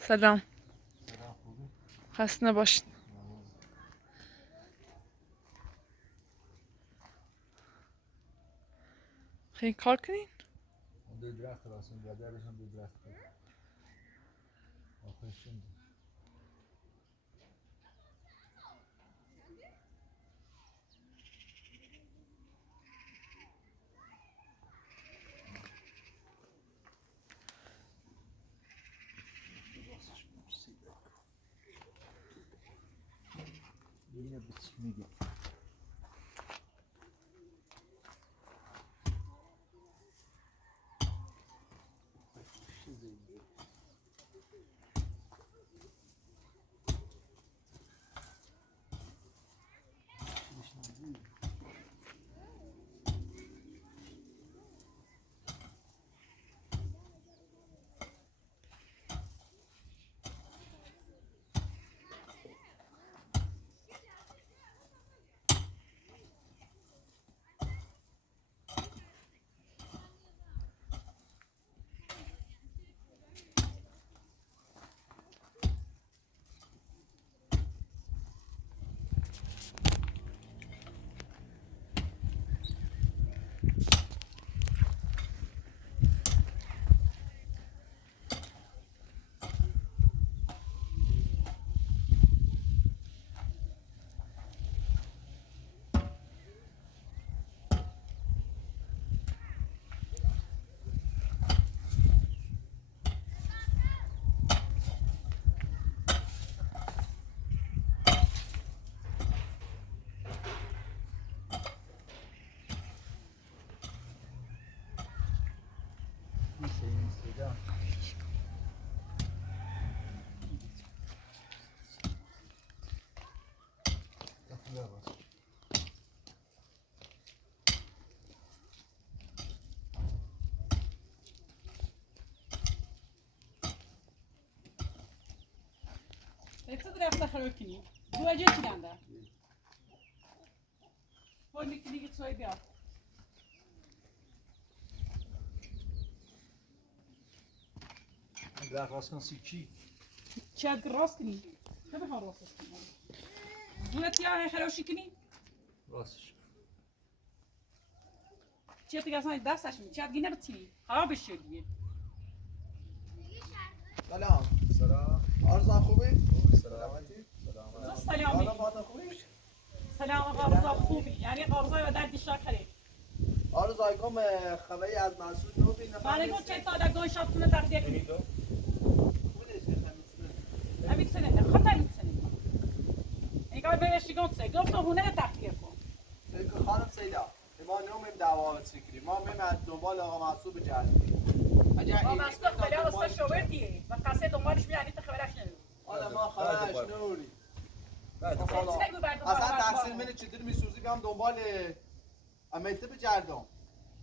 سلام. خسته نباشید. خیلی کار کنین؟ دو درخت راسون بدرش هم دو درخت آخرشون yine biçimi gibi. Co teraz na Harokini? Była dzieci ganda. Chodnik nie co jej biał. درخت راست کن سیکی Ciad roskini. Co by on roskini? Zlet ja Haroshikini? راستش Ciad ja znaj dastać mi. Ciad gine btini. Harab شدیه. سلام سلام آرزان خوبی؟ سلامتی سلام سلامی. فاطمه خوبی؟ سلام آرزا خوبی. یعنی آرزا و درد شاکری. آرزای کم خبری از مسعود نو بی نفر من گفت چه تا در گوش شاتونه در دیگه. همین سنه. خط همین سنه. اینجا بهش گفت گفت هونه تحقیق کن. سیک خانم سیدا ما نومیم دعوا فکری ما میم از دنبال آقا مسعود بجردیم اگر ما مسئول خیلی واسه شوبر دیه و قصه دنبالش میادی تو خبرش نمیدی. حالا ما خبرش نوری بعد اصلا تقصیر منه چطور میسوزی بیام دنبال امیته بجردم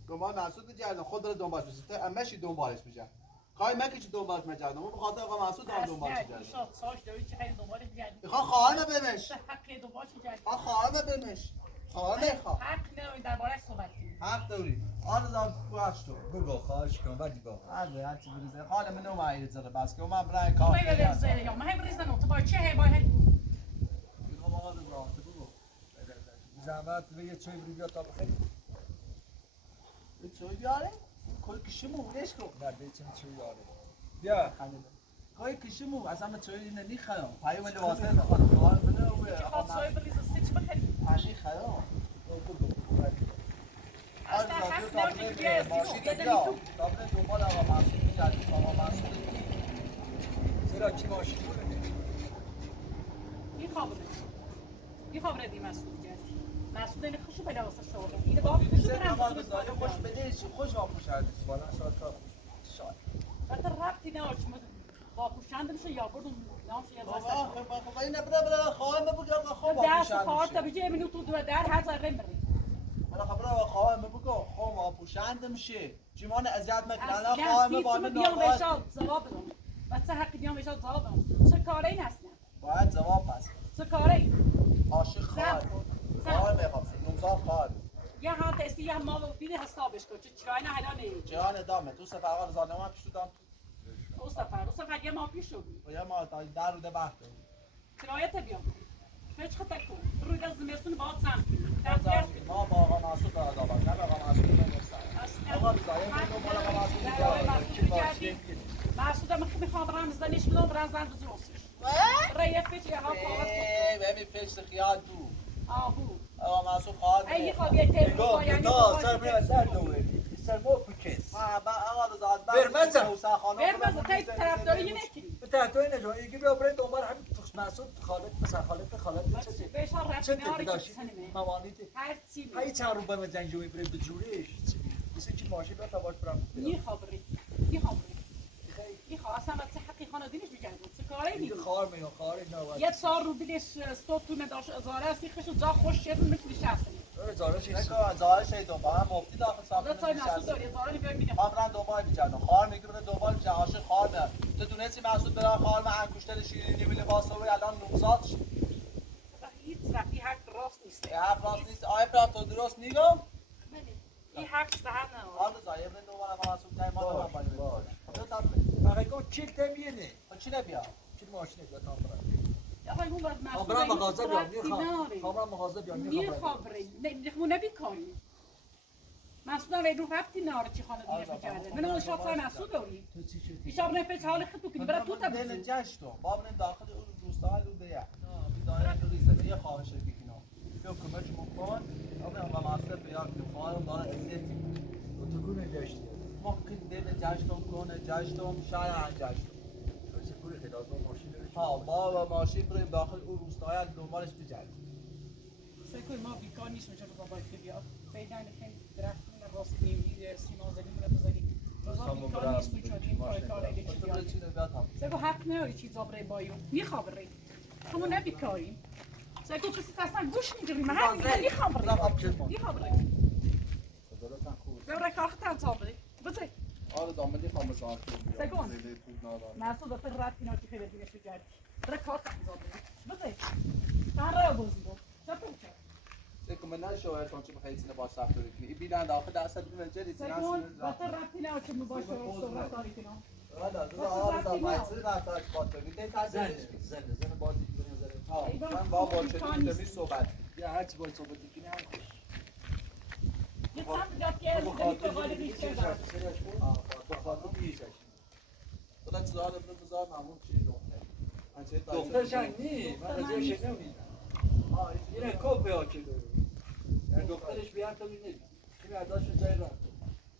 دنبال مسعود بجردم خود داره دنبالش میشه امشی دنبالش میشه خواهی من که چی دنبالش میجردم اون بخاطر آقا مسعود هم دنبالش میجردم ساش داری چه خیلی دنبالش میگردی. میخوام خواهرمه بمش حق دنبالش میگردی. خواهرمه بمش خواهرمه میخوام حق نمی دربارش صحبت کنی. حق داری آرزا باش تو بگو خواهش کن بعد بگو هر چی بریزه حالا من نمی‌آید زره بس که من برای کار ما یه زیر یا ما هم ریزن تو با چه هی با هی میخوام آقا رضا تو بگو زحمت به یه چای بیا تا بخیر یه چای بیاره کوی کشیمو ولش کن نه به چه چای یاره بیا کوی کشیمو اصلا من چای نمیخوام پیام لباسه میخوام دوباره بده و خاص سوی بریز سیچ بخری. پنی خرام اصلا حق نمی بیای از ماشین دیگه بیا دابل دنبال آقا مسعود می‌گردیم آقا مسعود چرا کی ماشین کنه این خبره دی مسعود جدی مسعود این خوشو بلا واسه شغل اینه با خوشو برام خوش بده خوش واپوشاردی بالا شاد کار شاد البته ربطی نداره چون با پوشنده میشه یا بردون نامش یه بابا واسه خب این نبره خواهم بگو آقا خوب دست خواهر تا بیجه منو تو دو در هر زره مری من خبره خواهم بگو خوب واپوشند میشه جیمان اذیت میکنه از خواهم با با بیام بهشاد جواب بدم و چه حقی بیام بهشاد جواب بدم چه کاری این هستن باید جواب پس چه کاری عاشق خواهد خواهر میخوام نمزار خواهد یا ها تستی یا ما ببینی حسابش کن چه چرای نه حالا نه جهان دامه تو سفر آقا رضا نما پیش دام اوست سفر یه ماه پیش شدی و یه ما در رو ده بحته کرایت بیام هیچ خطا کن روی از زمستون با سم در ما با آقا مسعود دارد آباد نه با آقا مسعود نمیستم آقا زایر من بالا آقا مسعود مسعود هم میخوام برم زنش بدم برم زن بزرگش ریفت یه ها ببین فشت خیال دو آبو آقا مسعود خواهد ای خب یه تیپ دا سر میاد در دوری سر مو پکس آقا زاد برمزه. برمزه تیپ طرفداری نکنی به تحتوی نجوا ایگی بیا برای دنبال همین فخس مسعود خالد مثلا خالد چه بهش ها رفت چه میاری که داشتی سنمه موانیت هر چی هایی چند رو به من زنجوی برای بجوریش مثل چی ماشی بیا تا باش برم میخوابری میخواب اصلا چه حقی خانه دینش بگردم چه کاری اینجا نیست خار میگم خارج نواد یه 4 رو بیلش 100 تونه داشت ازاره سیخش جا خوش شد میتونی شخصی زارش نکن زایر شید دنبال هم مفتی داخل حالا ساختن تا مسعود داری ازاره بیای میبینم ما برن دنبال میکردم خواهر میگه برن دنبال میشه عاشق خواهر میاد تو دونستی مسعود برن خواهر من انگوشتر شیرینی به لباس رو الان 900 شد هیچ وقتی حق راست نیست این حرف راست نیست آیا برا تو درست میگم این حق صحت نه حالا زایر برن دنبال ما مسعود جای ما باش، دارم باش. باید فقط کن چیل تمیینه چی نبیا چیل ماشینه بیا تا برم آقا اون وقت مسعود خبرم مغازه بیام خبرم مغازه بیام میخوابری نخمونه بیکاری مسعود هم ایدون ربطی ناره چی خانه دینش بگرده من اون شاد سای مسعود داری تو چی شدی؟ ایشاب نفش حال خطو کنی برای تو دل تبزی جشتو باب داخل اون روستای لوده نه بیدایه ریزه یه خواهش بگینا بیا کمک مکن آقا مسعود بیا که خواهرم داره اذیتی تو گونه داشتی ممکن دل جشتم کنه جشتم شاید جشتم واسه پول خلاص با ماشین رو ها با ماشین بریم داخل اون روستای دنبالش بجردیم سکوی ما بیکار نیست میشه رو باید که بیاد پیدا نکنیم درخت من راست نیمی سیما زدیم رو بزنیم روزا بیکار نیست میشه این کار ایده چی تو بیاد چی نبیاد هم سکو حق نداری چیزا برای بایو میخواب ری همون نبیکاریم سکو کسی اصلا گوش میگیریم من همین میخواب ری برای کار خطر تابری بزنی آره دامنی خواهم بزار سکون مسعود اصلا رد اینا که خیلی دیگه شو کردی برای کار خطر تابری بزنی من را بازی بود چطور کرد سکو من نشوهر چون چه بخیلی سینه باش رفت کنی این بیدن داخل دست بیدن جدی سینه سکون بطر رفتی نه که مباشه صحبت داری کنم زن بازی کنه من با چه می صحبت یا هر چی باید صحبت کنی هم خوش یه چند جا که از دمی تو غالب نیست کردم بخاطر بیشش خدا چیزا رو بذار معمول چی دخترش هم نی من رضایش نمیدم اینه کوپه ها که داره دخترش بیان تو بینید این ازاش جای راه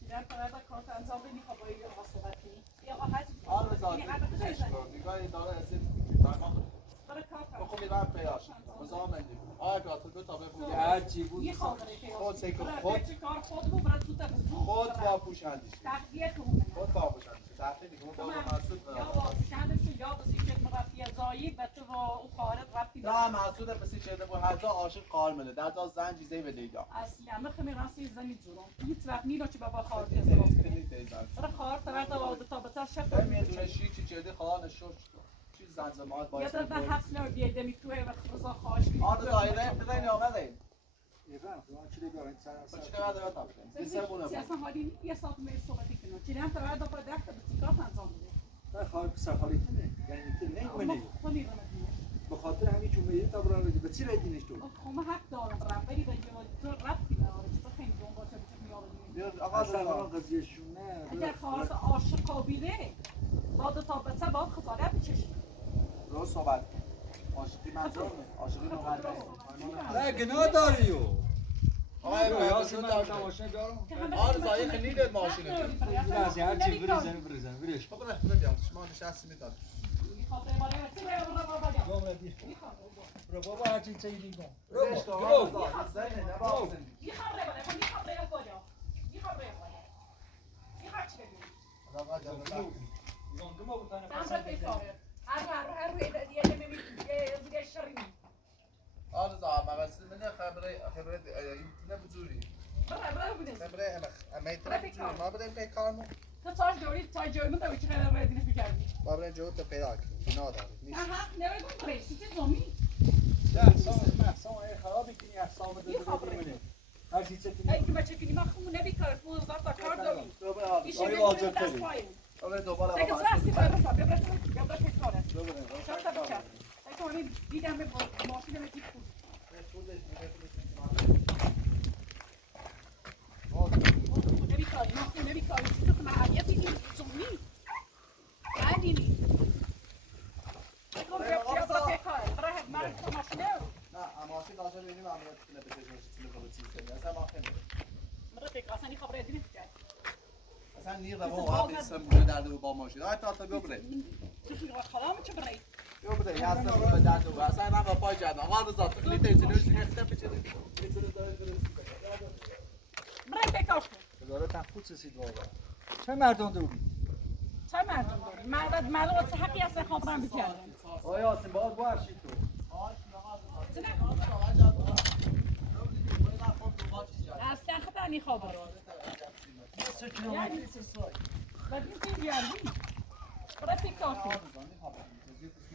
دیدم فردا کارت انجام بدی خب باید با صحبت کنی یا آقا آره زاد نگاه داره اسید برای کارت بخون میرم پیاش مزام مندی آره تو دو تا بگو هر چی بود یه خاطره خود سکو خود کار خود بود برای تو تبزون خود با پوشندیش تخلیه کنم خود با پوشندیش تخلیه دیگه اون با مسعود یا با شهرش یا بسی که مرفی زایی و تو با او خارج رفتی نه مسعود بسی چه بود هر جا عاشق کار منه در جا زن چیزی به دیگه اصلا من خمی راستی زنی جورم هیچ وقت نیلو چی بابا خارج ازدواج کنی برای خارج تا با تا بچه شفت میدونه شی چی چردی خدا نشوش چیز زنزمات باید یا در حق نه بیاده می توی وقت رضا خواهش کنی آره دایره بزنین آمده ایران تو چی بیارین سر چی نمیاد داد تا بسیار بونه سیاست حالی یه ساعت می صحبتی کنم چی هم تا بعد با دست به سیگار انجام بده نه خواهر سفاریت نه یعنی تو نمی‌مونی خونی رو ندیه به خاطر همین چون میری تا برای به چی ردینش تو خب حق دارم برم ولی به تو رفتی نداره چطور خیلی دون باشه بچه میاره آقا اصلا قضیهشون نه اگر خواهد عاشق قابیله بعد تا بچه باید خسارت بچشی رو صحبت عاشقی منظور عاشقی نه گناه داری آقا یاسین من ماشین دارم آره زایی خیلی دید ماشینه از هر چی بریزن برش بابا نه بیام شما نشستی میداد برو بابا هر چی چیزی کن برو برو آره زا ما بس من خبره نه بزوری خبره امیتره بزوری ما بدیم که کارمون تو تاج دوری تاج جوی من دوی چه خیلی باید اینش بکردی ما بدیم جو تا پیدا کنیم بنا داره نیست آها نمیگم پریسی چه زمی نه سام خرابی کنی احسام دادی هر چی چه ای که بچه کنی ما خمون نبی کار 15 تا کار داری تو به ایشه آی بگیریم واجب دست تری پایین خب دنبال سکه آقا زرسی مسعود. باید بسا بیا پیکاره ببره. چهار تا بچه پیکاری دیدم به ماشین دیپ بود خونه بیکاری ما خونه بیکاری تو که معلیتی دیم زونی ندینی بکن بیا برا پیکاره برا من تو ماشینه نه اماسی داشته ببینیم عملیات کنه به تجارت چیزی رو چیزی اصلا ما خیلی برا پیکاره اصلا این خبره دیدیم کرد اصلا نیر و ما بیسم بوده در با ماشین های تا ببره چیزی رو خلام چه برای ببره یا اصلا به در دو اصلا نه با پای جدن آقا رضا تو لیتر جلوش نخته بچه برای پیکار کن وزارت خود سید واقعا چه مردم دوری چه مردم داری؟ مردم چه حقی هست خبرم بکردن آیا آسیم باز باشی تو اصلا خطا نی خبر سه کیلومتری سه سای بعد این دیگری برای پیکار کن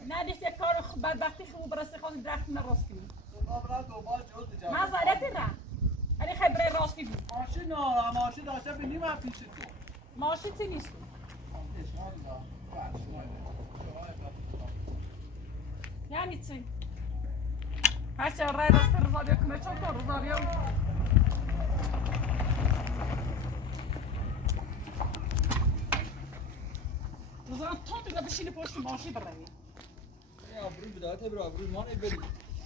نه دیگه کار بدبختی خوب برای خود درخت نراست کنی من زایده رم ولی خبره راستی بود ماشین نه ماشین داشته بینیم هم پیش تو ماشین چی نیست یعنی چی هرچه رای راست رزاویا کنه چون کن رزاویا رزاویا تو دیگه بشینی پشت ماشین برایی ابروی بدایت برو ابروی ما نبری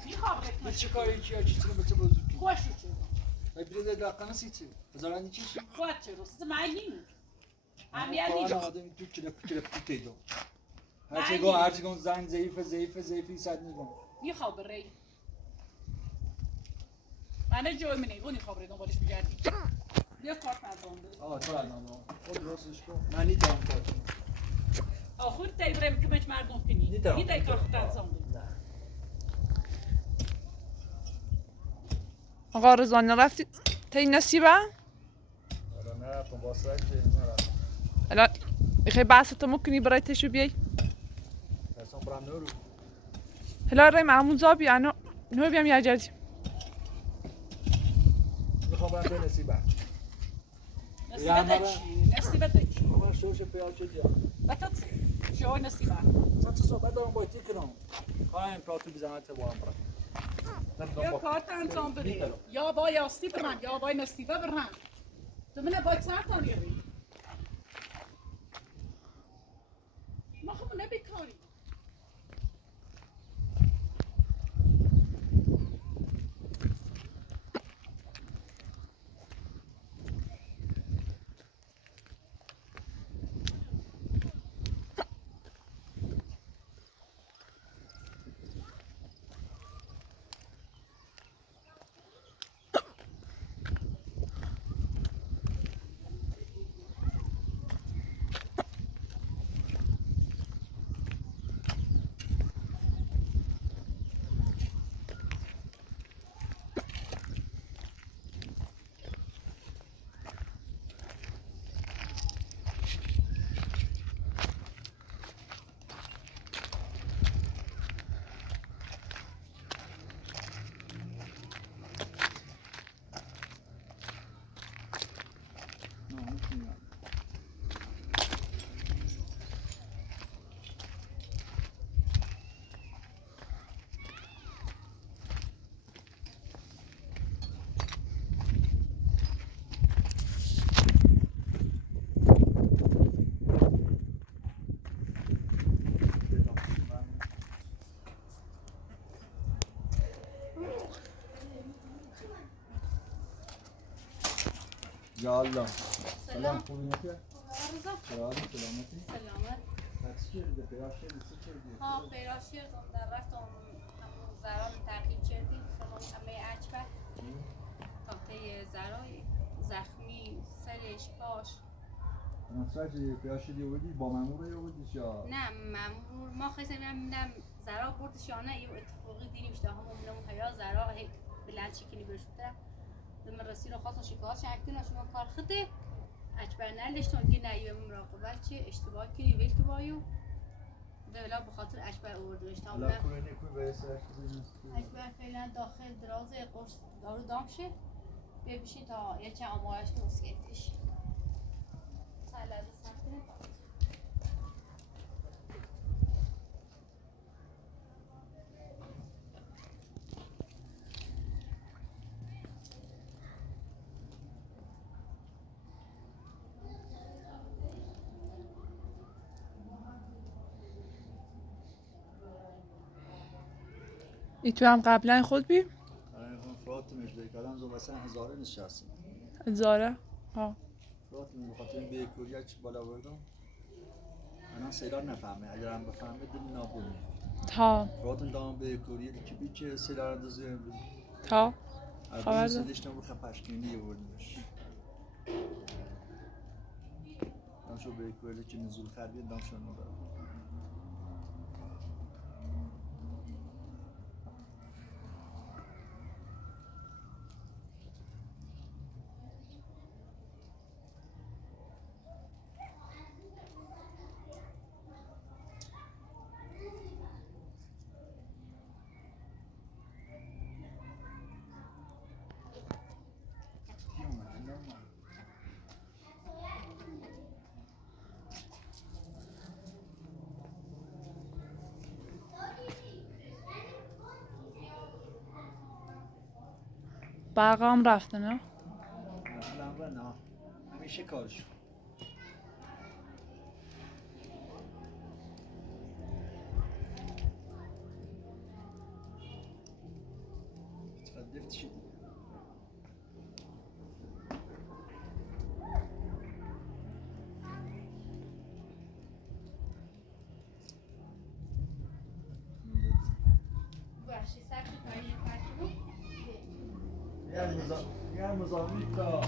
بی خبره به چه کاری چی چی به چه بازی خوش شد ای بریده دقیقا سی چی هزاران چی خوش شد سیز معنی امیال امیالی آدم تو کلپ تیدو هرچی گم زن ضعیفی صد میگم بی خبره من جای منی اونی خبره دنبالش میگردی بیا کارت نزنده آه تو الان خود درستش کن من نیدم کار خود تیبرم که مش مردم کنی نیدای کار خود نزنده آقا رضا نرفتی تا این نصیبه؟ الان نرفتم با سرک نرفتم الان میخوای بحثتو میکنی برای تشو بیای؟ اصلا برام نورو هلا رای معمون زابی انا نو بیام یه جدی میخوام برم به نصیبه نصیبه چی؟ نصیبه چی؟ من شوش پیاز چه دیا بطات شو نصیبه چند تا صحبت دارم با تیکنم خواهیم پراتو بزنم تا با هم برم یا کارت انجام بده یا با یاستی برن یا با نصیبه برن تو منه باید سر تانی بی ما خب نبیکاری یا الله سلام خوبی نکه؟ رضا سلامتی؟ سلامت تاکسی شده پیاز شده سی شده ها پیراش کردم در رفتم همون زران تعقیب کردیم شما همه عجبه تاته زرای زخمی سرش پاش مساج پیاز شده بودی با مامور یا بودیش یا نه مامور ما خیلی میدم زرا بردش یا نه یه اتفاقی دیدیم اشته همون نمون هیا زرا هی بلند چیکنی برشوده دم رسی رو خواستم شکاست شکتون شما کار خده اجبر نلشتون گی نیوم مراقبت چه اشتباه کنی ویل تو بایو دولا به خاطر اجبر آوردمش تا لا کوی نکوی به سرش اجبر فعلا داخل دراز قرص دارو دام شه بیا بشین تا یه چند آمارش که مسکتش سر لحظه سخته نکنید ای تو هم قبلا خود بی؟ فرات مجده کردم زو مثلا هزاره نشستیم. زاره؟ ها. فرات من بخاطر به کوریا چی بالا بردم. من سیلان نفهمه. اگر هم بفهمه دل نابودی. ها. فرات دام به کوریا که بیچه سیلان اندازه. ها. خبر داد. سیدشتم رو خپاشکنی بردیمش. دامشو به کوریا که نزول خریدیم دامشون ندارم. برقم رفته نه؟ نه همیشه کارش تفدفت شدی باشی سبت پایین پرتو یه مزامی تا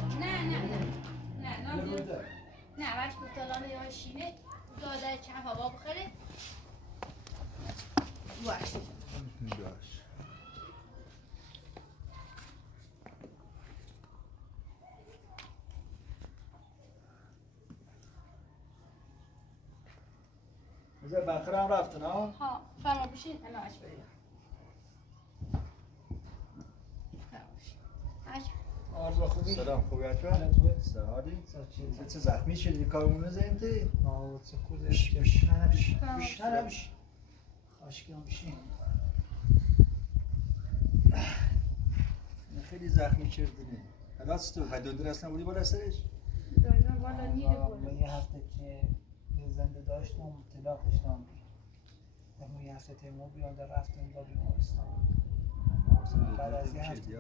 نه وقت بطلانه یا شینه داده چند هوا بخره باشی باش بذار بخره هم رفتن ها؟ ها فرما بشین انا اش بریم آرزو خوبی؟ سلام خوبی اکبر؟ سلام چه زخمی شدی کارمون نزدیم تی؟ نه چه خوده بش خاشکی هم بشین خیلی زخمی کردنی راست تو دندون اصلا بودی بالا سرش؟ دندون بالا نیره من یه هفته که یه زنده داشتم طلاق داشتم در یه هفته تیمور بیانده رفتم با بیمارستان بعد از یه هفته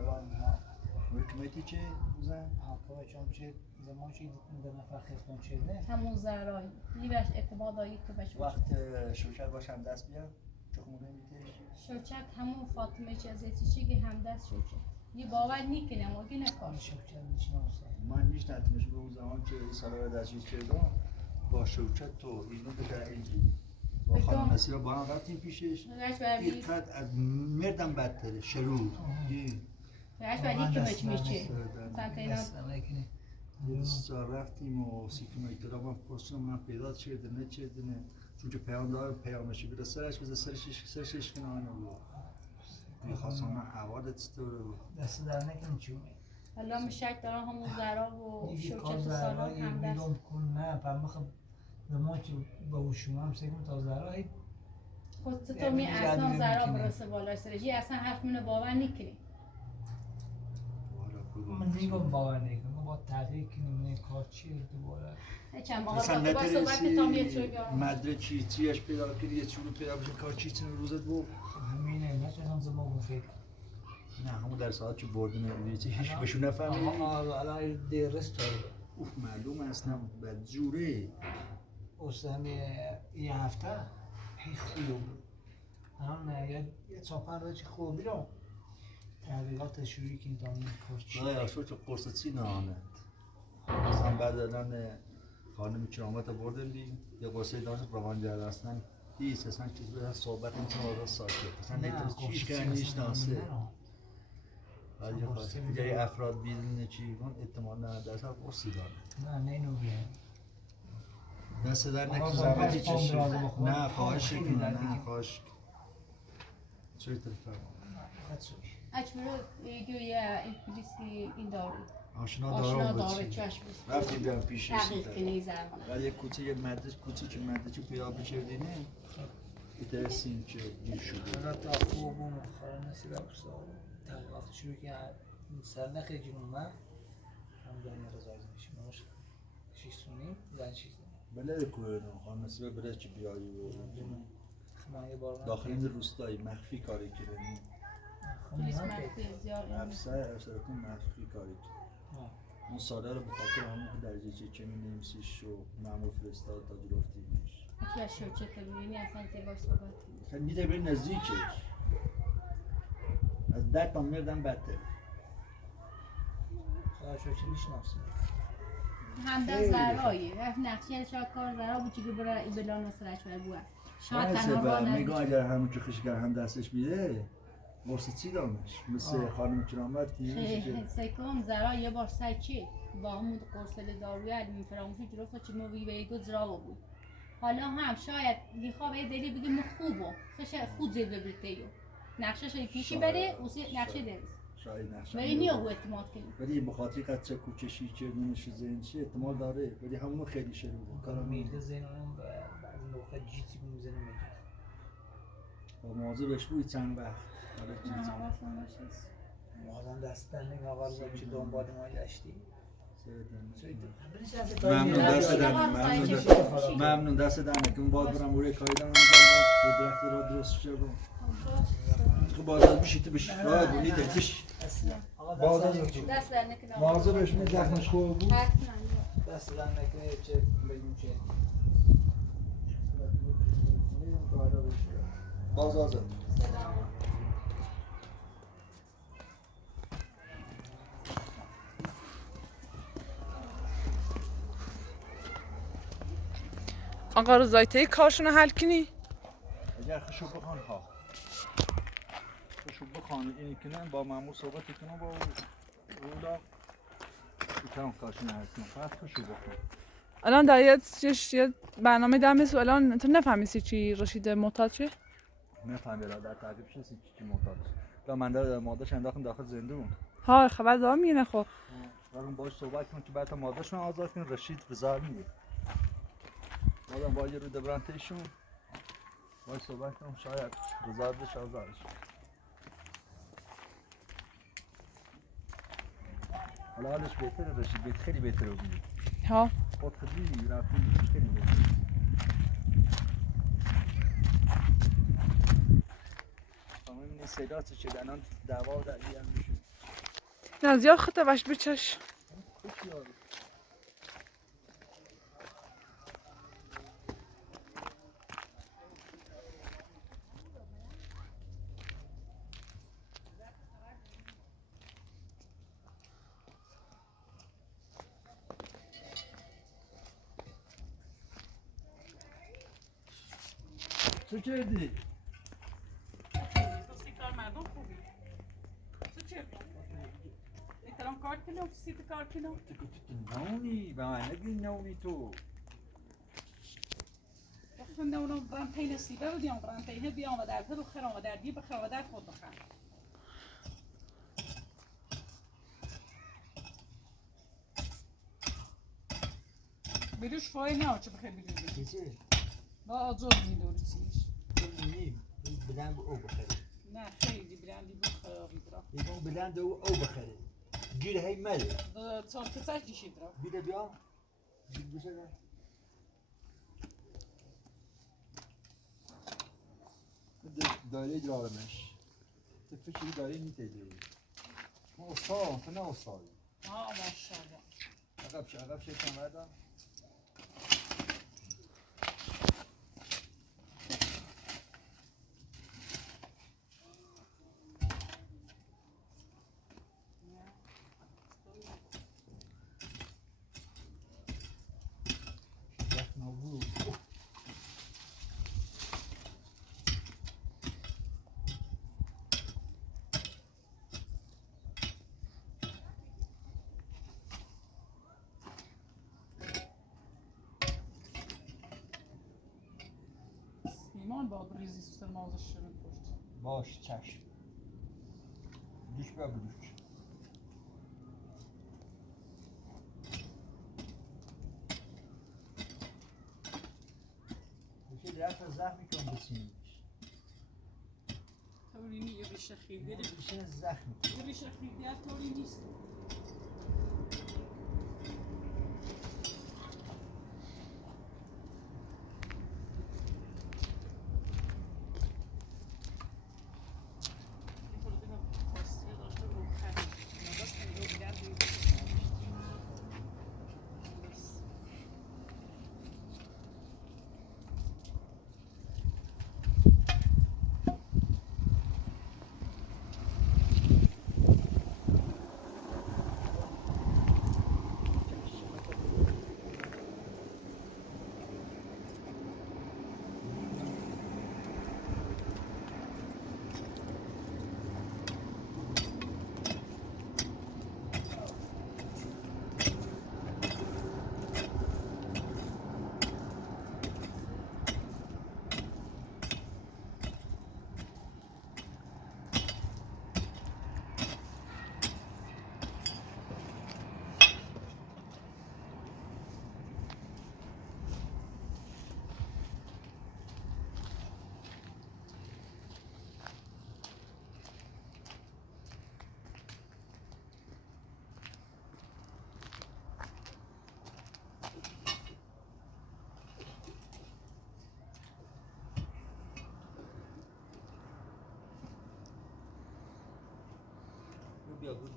حکمتی چه بزن؟ حاکمه چون چه زمان چه دو نفر خیفتون چه نه همون زهرایی لیبش اعتماد دایی تو بش وقت شوشت باشم دست بیام چخونه میتیش شوچت همون فاطمه چزیتی چی که هم دست شوچت یه باور نیکنه مگه نکار شوچت میشناسم من میشناتمش به اون زمان که این سالا رو دستگیر کردم با شوچت تو اینو بده اینجی با خانم نصیره با هم رفتیم پیشش این قد از مردم بدتره شرور بهش ولی که بچ میشه سنتینا روز رفتیم و سیکم اکتراب هم پرسون من پیدا چرده نه چرده نه چون که پیام دار پیامشی بیره سرش بزه سرش کنه آنه بود میخواستم من حوادت ستورو دست در نکنی چونه حالا مشک دارم همون زهرا و شوچت کار سالان هم دست بیرون کن نه پرمخ زمان که با شما هم سیکم تا زهرا خود تو می اصلا زهرا برسه بالای سرش یه اصلا حرف منو باور نکنی من نگم باور نکنم ما با تغییر کنیم این کار چیه دوباره چند ماه قبل با صحبت تام یه چوی مدره چیش پیدا کردی یه چورو پیدا بشه کار چیزی روزت بود همینه نتونم زمان گفت نه همون در ساعت که بردن نمیدونی هیچ بهشون نفهمی الان درست تا اوه معلوم اصلا بدجوره اصلا یه هفته هی خوب بود الان یه چاپن رو چی خوب بیرم تحقیقات شروعی که این دامن کار چیه نه اصلا چه قرص چی نهانه اصلا بعد الان خانم کرامت بردن بیم یه قرصه داشت روان جرد اصلا هیچ اصلا چیز به صحبت میتونه آدم ساکت اصلا نیتون چیش کنیش ناسه ولی خواست دیگه افراد بیرون چی کن احتمال نه درست قرصی داره نه اینو بیان دست در نکن زحمتی چشی نه خواهش کنه نه خواهش چوی تلفن اچمرو یه این پلیسی این داره آشنا داره چشم رفتیم بیان پیشش دقیق کنی زمان ولی یک کوچه یه مدرس کوچه که مدرسه پیدا بچردینه ایترسیم که گیر شده حالا تا خوب و مخاره نصیب افسار تحقیقات شروع که سرنخ جنوب هم دنیا رضایی میشیم نماش شیش سونی زن شیش سونی بله کوه خانم نصیبه بله چی بیایی و خمایه بار داخل این روستایی مخفی کاری کردیم پلیس نه، مخفی زیاد افسرتون مخفی کاری کرد. اون ساله رو به خاطر همون که درجه چکنی نمیسیش و مأمور فرستاد تا جلوفتیش. تو از شوچه تلویزیونی اصلا که باش صحبت کنی. خیلی میده بری نزدیکش. از 10 تا میردم بدتر. خدا چی میشناسم. همدن زرایی رفت نقشه شاکار زرا بود که برای ایبلا نصرش بگوه شاید تنها را میگم ندید اگر همون که خشکر هم دستش میده واسه چی دامش مثل خانم کرامت دیگه سکم زرا یه بار سعی چی با همون قرصل دارویی علمی فراموشی جلوفت چی موی به ایگو زرا بود حالا هم شاید میخواه به دلی بگه من خوبه خش خود زید ببرده نقشش پیشی بره اوسی نقشه دریز شاید نقشه ولی نیا او اعتماد کنی ولی بخاطر قد کوچشی که نونش ذهنشی احتمال داره ولی همون خیلی شروع کارو میده زینم بعضی نقطه جیتی میزنه میگه با مواظبش بود چند وقت حالا چیزی مادام دست در نمی آقا رو چی دنبال ما گشتی ممنون دست دهنه که اون باز برم روی کاری دارم دو درخت را درست شد خب باز از بشی تو بشی باید بونی دلکش باز از دست در نکنه مواظبش می زخمش خوب بود دست در نکنه چه بگیم چه باز آزد آقا رضایی کارشون رو حل کنی؟ اگر خشو بخوان ها خشو بخوان این کنن با مامور صحبت کنن با اولا میتونم کارشون حل کنم فقط خشو بخوان الان در یه برنامه دم سو الان تو نفهمیسی چی رشید معتاد چه؟ نفهمی را در تعقیب شدی چی معتاد لا من در مادرش انداختم داخل زندون ها خبر دارم میگه خب دارم باهاش صحبت کنم که بعد مادرش من آزاد کنم رشید بزار میگه بعدم با یه رو دبرانتیشون باهاش صحبت کنم شاید بزار بشه آزادش حالا حالش بهتره رشید خیلی بهتره بگید ها خود خیلی رفتیم خیلی بهتره تمام این سیدات چه الان دعوا در بیان میشه نه زیاد خطه باش بچش خوشی آره چه کردی؟ تو کار مردم خوبی تو چه میتونم کار کنم سیت کار کنم نونی به من نگی نونی تو وقتی نونم برانتای نصیبه بدیم برانتای بیام و در تو بخرم و در دی بخرم و در خود بخرم بروش فای نه چه بخیر بروشی چیزی با آجر میدورسیش تو میگیم بلند او بخره نه خیلی برندی بخوری برا میگم بلند او بخره گیر هی مله تا کساش دیشی برا بیده بیا بشه ده دایره جارمش تو فکری دایره میتیجه ما استاد تو نه استادی ماشاءالله عقب شکم بردم ایمان با بریزی سوستر مازش شروع پشت باش چشم دوش بیا بدوش بشه درست زخمی کن بسیمیش طوری یه ریشه خیلی بشه زخمی یه ریشه خیلی طوری نیست بیا بود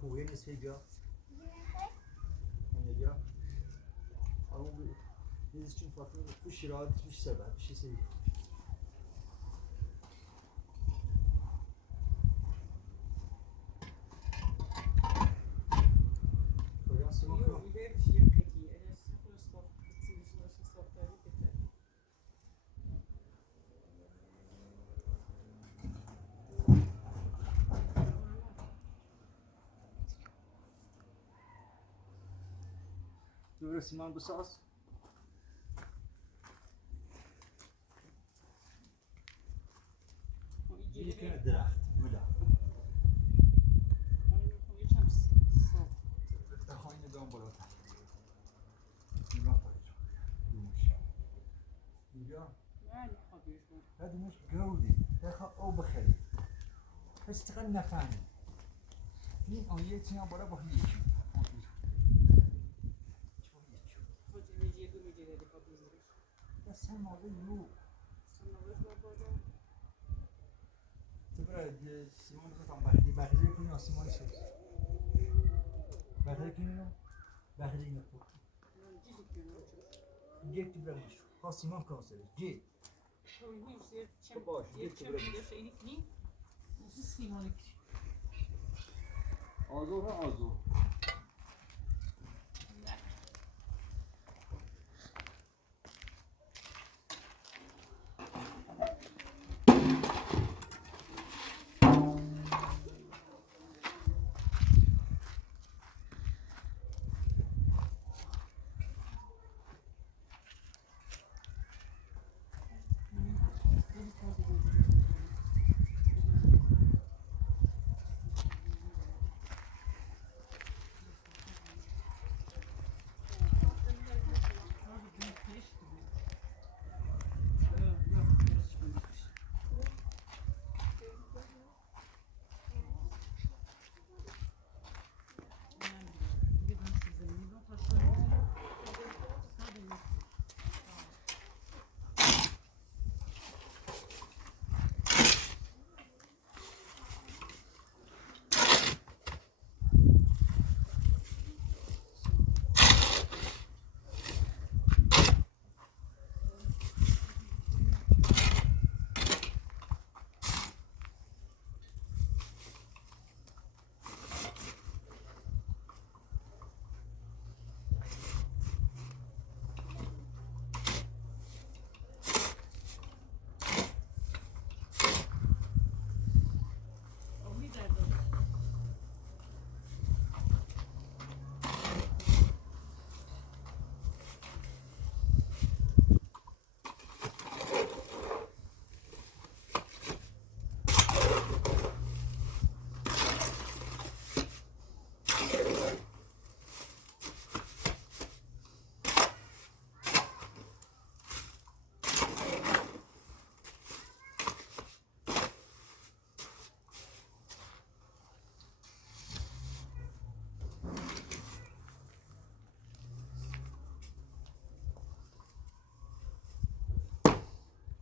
خوبه نصفه بیا اینه بیا اون بیزی چون فاطمه تو شیرات توش سبت بشی سوی کجا سیما کن تو رسیمان بساز یک درخت ملا دخانی ندام بالاتر نگاه کنید اینجا قدمش گودی دخواه او بخری بس چقدر نفهمی این آیه چیان بالا با یکی بس هم موقع یو تو برای سیمان خواهم بخیده کنی آسیمانی سوز بخیده کنی رو بخیده اینو خود یک تو برای شو خواه سیمان کنم سره جی باش یک تو برای آزو ها آزو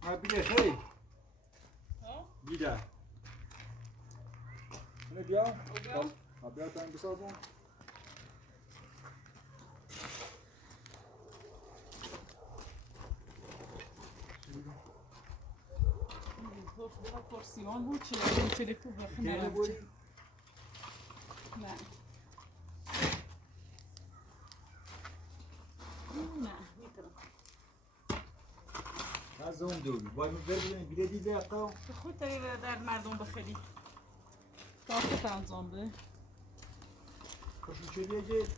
ها بیده خیلی ها؟ بیده اینه بیا بیا. ها بیا تا این بسازم برای پرسیون بود چه خوب اینه بودی نه نه میتونم از اون دور باید ببینیم بیده دیده اقا به خود در مردم بخیلی داخل تنظام به خوشی چلیه جد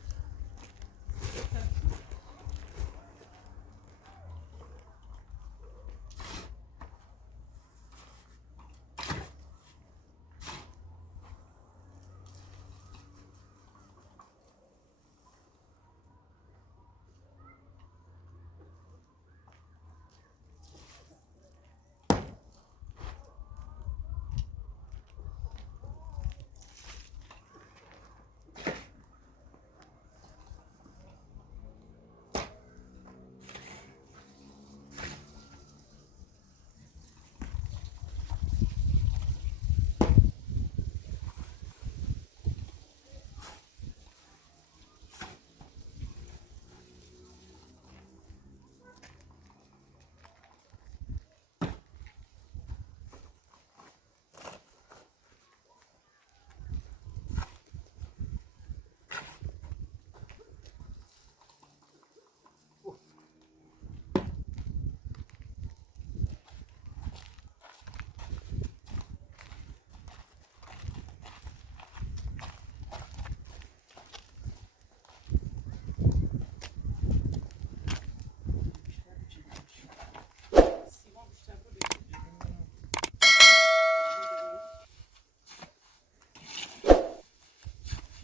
سیمان بیشتر بود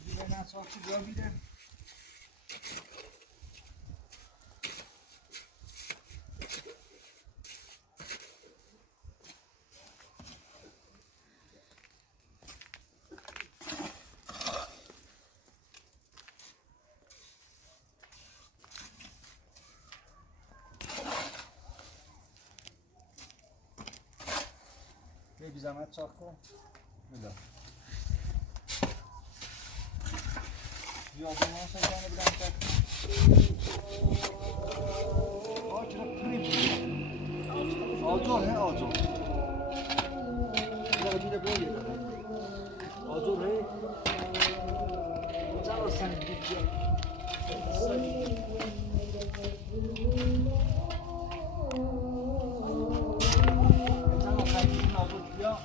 بیده نه ساختی بیا بیده بی زحمت چاق کن بدا یا با ما سجانه بدم کرد چرا پری بود آجور ہے آجور بذار بیده بولیه آجور ہے چرا سنگ بیدیا چرا خیلی آجور بیا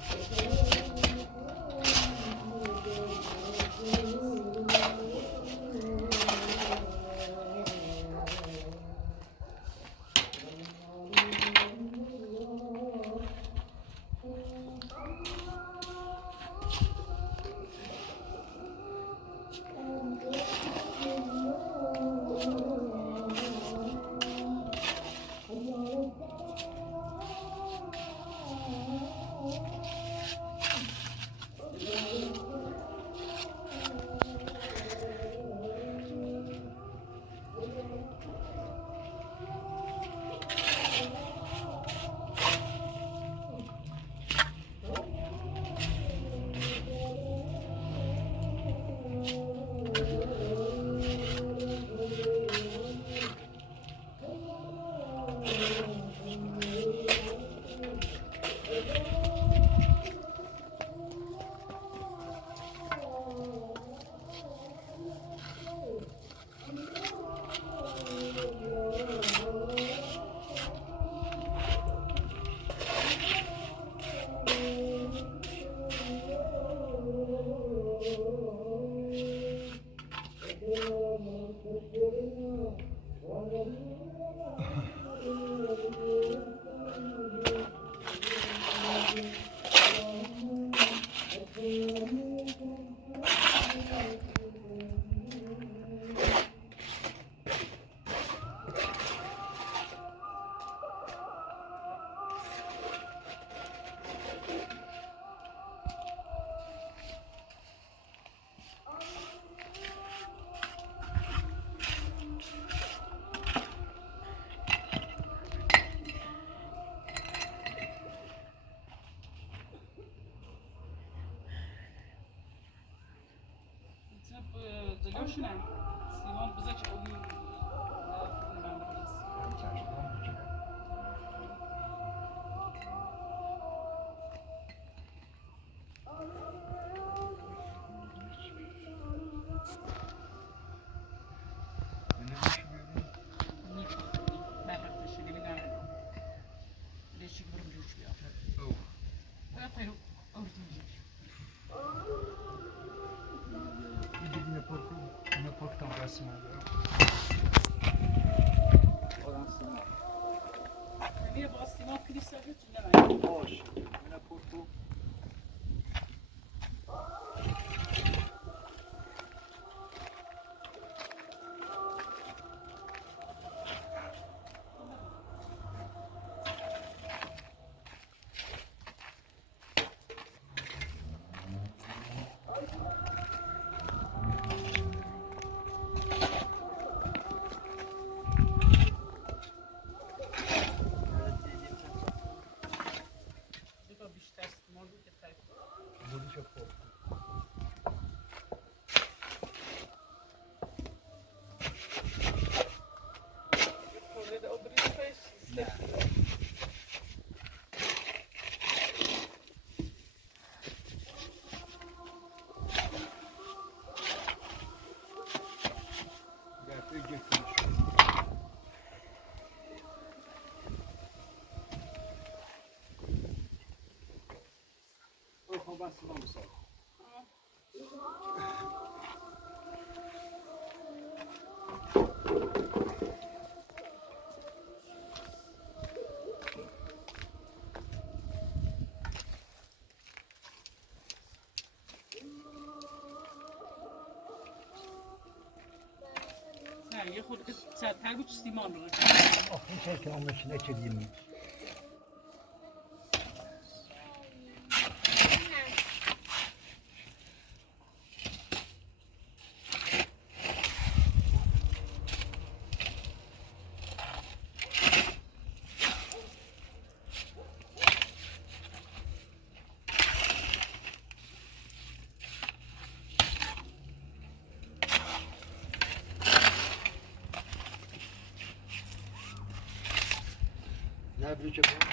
جلوشونه سیمان بزرگ اون یه با سیمان کلیسا بود نمی‌دونم باش اینا پورتو دیگه بیشتر سیمان بود که خیلی بودیش پورتو خورده اوبریسش گرفته گفتش او خب بس ما مسافر نه یه خود سرتر بود سیمان رو این چه که آمش نکردیم نه بری چه کنم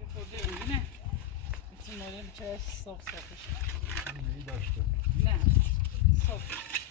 یه خورده اونینه میتونی مادر چه صاف صافش اینی داشته نه صاف